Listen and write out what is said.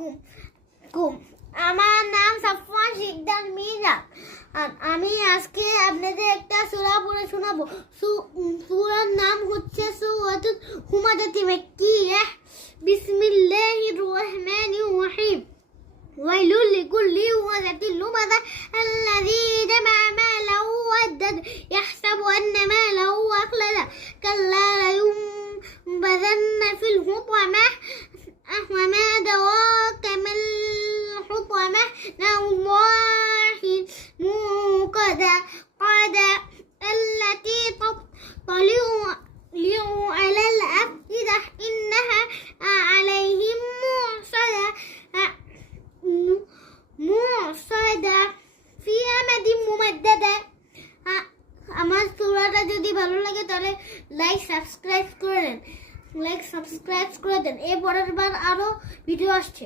আলাইকুম। আমার নাম সাফওয়ান শিকদার মিরা। আমি আজকে আপনাদের একটা সূরা পড়ে শোনাবো। সূরার নাম হচ্ছে সূরাতুল হুমাযাতি মাক্কিয়াহ। বিসমিল্লাহির রহমানির রহিম। ওয়াইলুল লিকুল্লি হুমাযাতিল লুমাযা আল্লাযী জামা'a মালাহু ওয়া'দ্দাদা ইয়াহসাবু আন্না মালাহু আখলাদা কাল্লা লায়ুনবাযান্না ফিল হুতামাহ وما أدراك ما الحطمة نار الله الموقدة التي تطلع على الأفئدة إنها عليهم موصدة في أمد ممددة। আমার সূরাটা যদি ভালো লাগে তাহলে লাইক সাবস্ক্রাইব করে দেন। এর পরের বার আরো ভিডিও আসছে।